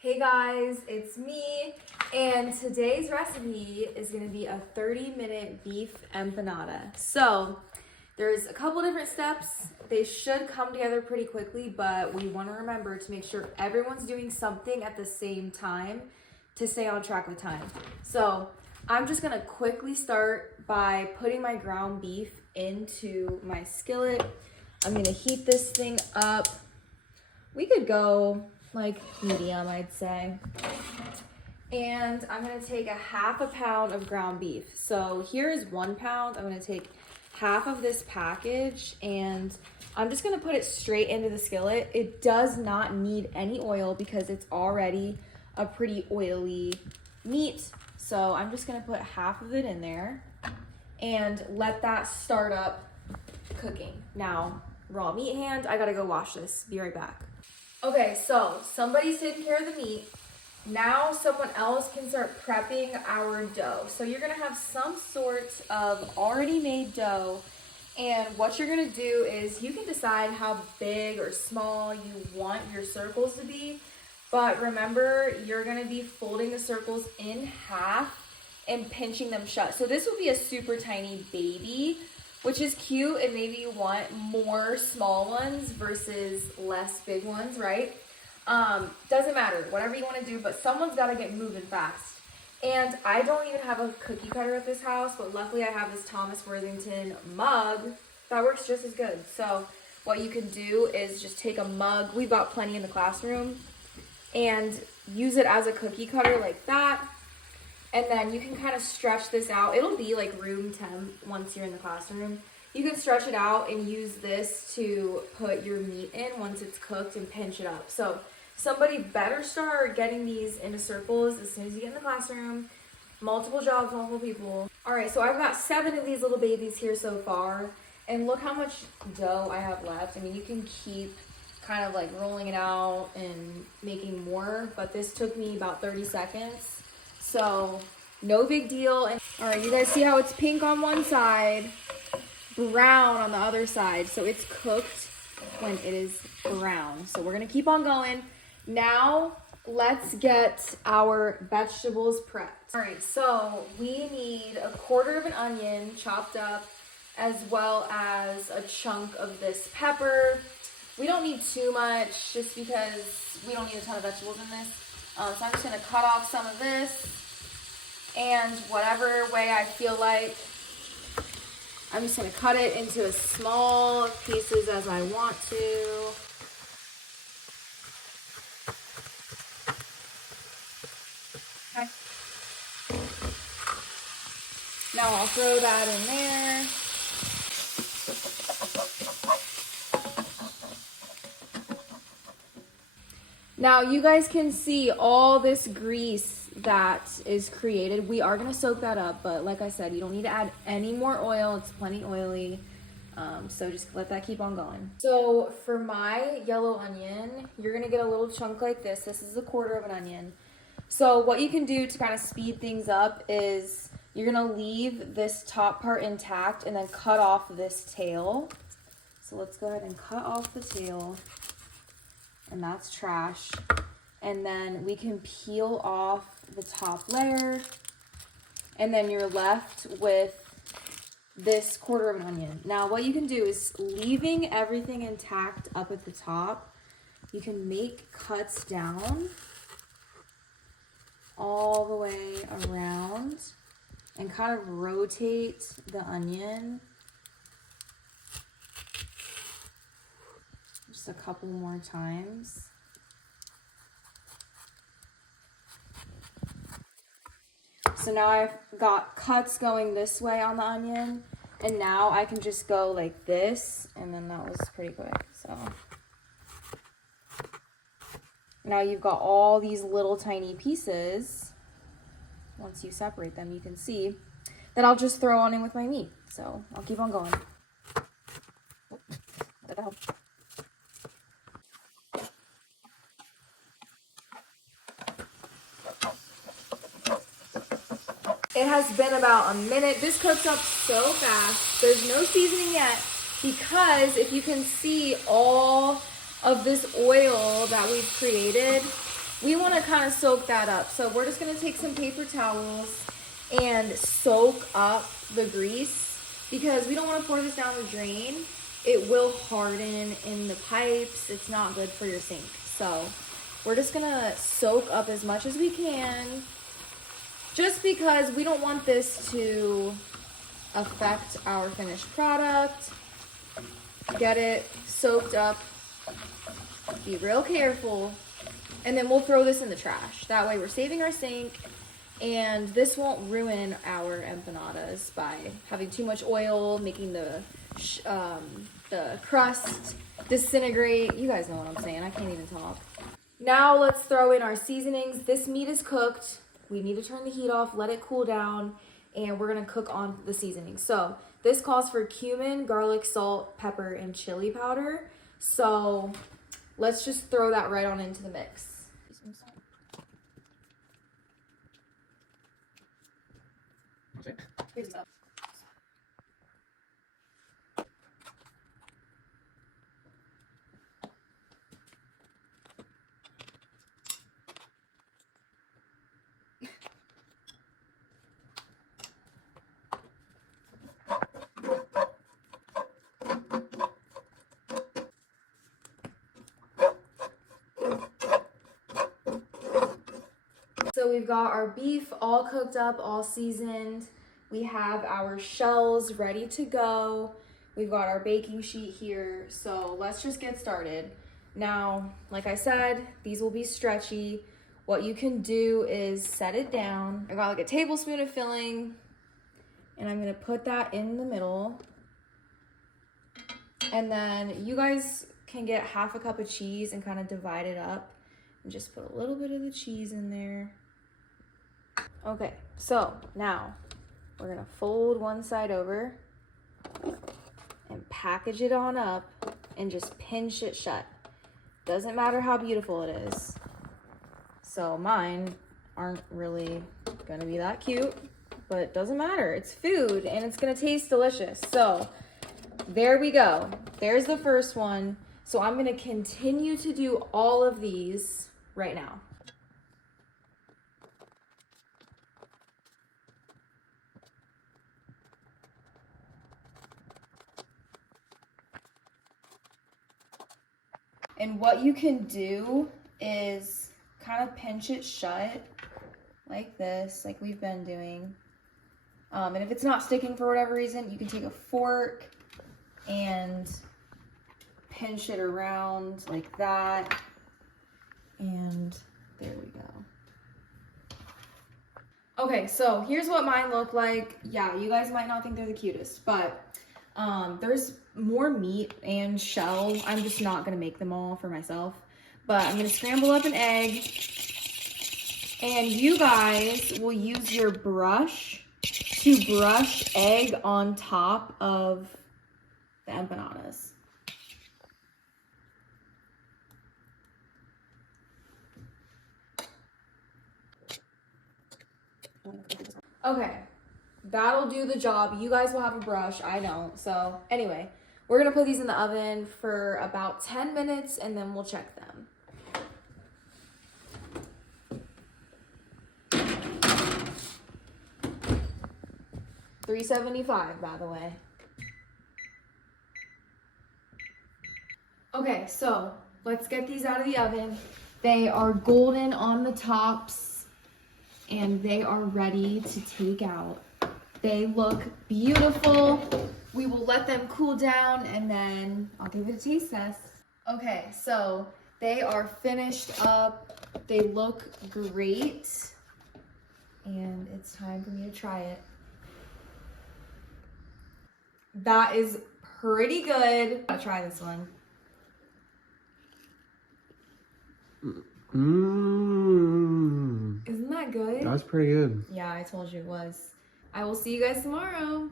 Hey guys, it's me, and today's recipe is gonna be a 30-minute beef empanada. So, there's a couple different steps. They should come together pretty quickly, but we wanna remember to make sure everyone's doing something at the same time to stay on track with time. So, I'm just gonna quickly start by putting my ground beef into my skillet. I'm gonna heat this thing up. We could go like medium, I'd say. And I'm gonna take a half a pound of ground beef. So here is 1 pound. I'm gonna take half of this package and I'm just gonna put it straight into the skillet. It does not need any oil because it's already a pretty oily meat. So I'm just gonna put half of it in there and let that start up cooking. Now, raw meat hand, I gotta go wash this. Be right back. Okay, so somebody's taking care of the meat. Now someone else can start prepping our dough. So you're gonna have some sort of already made dough, and what you're gonna do is you can decide how big or small you want your circles to be, but remember you're gonna be folding the circles in half and pinching them shut. So this will be a super tiny baby, which is cute, and maybe you want more small ones versus less big ones, right? Doesn't matter, whatever you want to do, but someone's got to get moving fast. And I don't even have a cookie cutter at this house, but luckily I have this Thomas Worthington mug that works just as good. So what you can do is just take a mug, we've got plenty in the classroom, and use it as a cookie cutter like that. And then you can kind of stretch this out. It'll be like room temp once you're in the classroom. You can stretch it out and use this to put your meat in once it's cooked and pinch it up. So somebody better start getting these into circles as soon as you get in the classroom. Multiple jobs, multiple people. All right, so I've got 7 of these little babies here so far. And look how much dough I have left. I mean, you can keep kind of like rolling it out and making more, but this took me about 30 seconds. So no big deal. And all right, you guys see how it's pink on one side, brown on the other side. So it's cooked when it is brown. So we're gonna keep on going. Now let's get our vegetables prepped. All right, so we need a quarter of an onion chopped up, as well as a chunk of this pepper. We don't need too much just because we don't need a ton of vegetables in this. So I'm just gonna cut off some of this, and whatever way I feel like, I'm just gonna cut it into as small pieces as I want to. Okay. Now I'll throw that in there. Now you guys can see all this grease that is created. We are gonna soak that up, but like I said, you don't need to add any more oil. It's plenty oily. So just let that keep on going. So for my yellow onion, you're gonna get a little chunk like this. This is a quarter of an onion. So what you can do to kind of speed things up is you're gonna leave this top part intact and then cut off this tail. So let's go ahead and cut off the tail. And that's trash. And then we can peel off the top layer, and then you're left with this quarter of an onion. Now what you can do is, leaving everything intact up at the top, you can make cuts down all the way around and kind of rotate the onion a couple more times. So now I've got cuts going this way on the onion, and now I can just go like this, and then that was pretty quick. So now you've got all these little tiny pieces. Once you separate them, you can see that I'll just throw on in with my meat. So I'll keep on going. It has been about a minute. This cooks up so fast. There's no seasoning yet, because if you can see all of this oil that we've created, we want to kind of soak that up. So we're just going to take some paper towels and soak up the grease because we don't want to pour this down the drain. It will harden in the pipes. It's not good for your sink. So we're just going to soak up as much as we can just because we don't want this to affect our finished product. Get it soaked up. Be real careful. And then we'll throw this in the trash. That way we're saving our sink and this won't ruin our empanadas by having too much oil, making the crust disintegrate. You guys know what I'm saying. I can't even talk. Now let's throw in our seasonings. This meat is cooked. We need to turn the heat off, let it cool down, and we're gonna cook on the seasoning. So this calls for cumin, garlic, salt, pepper, and chili powder. So let's just throw that right on into the mix. So we've got our beef all cooked up, all seasoned. We have our shells ready to go. We've got our baking sheet here. So let's just get started. Now, like I said, these will be stretchy. What you can do is set it down. I got like a tablespoon of filling and I'm gonna put that in the middle. And then you guys can get half a cup of cheese and kind of divide it up and just put a little bit of the cheese in there. Okay, so now we're gonna fold one side over and package it on up and just pinch it shut. Doesn't matter how beautiful it is. So mine aren't really gonna be that cute, but it doesn't matter. It's food and it's gonna taste delicious. So there we go. There's the first one. So I'm gonna continue to do all of these right now. And what you can do is kind of pinch it shut like this, like we've been doing. And if it's not sticking for whatever reason, you can take a fork and pinch it around like that. And there we go. Okay, so here's what mine look like. Yeah, you guys might not think they're the cutest, but there's more meat and shell. I'm just not gonna make them all for myself, but I'm gonna scramble up an egg and you guys will use your brush to brush egg on top of the empanadas. Okay, that'll do the job. You guys will have a brush, I don't. So anyway, we're gonna put these in the oven for about 10 minutes and then we'll check them. 375, by the way. Okay, so let's get these out of the oven. They are golden on the tops and they are ready to take out. They look beautiful. We will let them cool down and then I'll give it a taste test. Okay, so they are finished up. They look great. And it's time for me to try it. That is pretty good. I'll try this one. Isn't that good? That's pretty good. Yeah, I told you it was. I will see you guys tomorrow.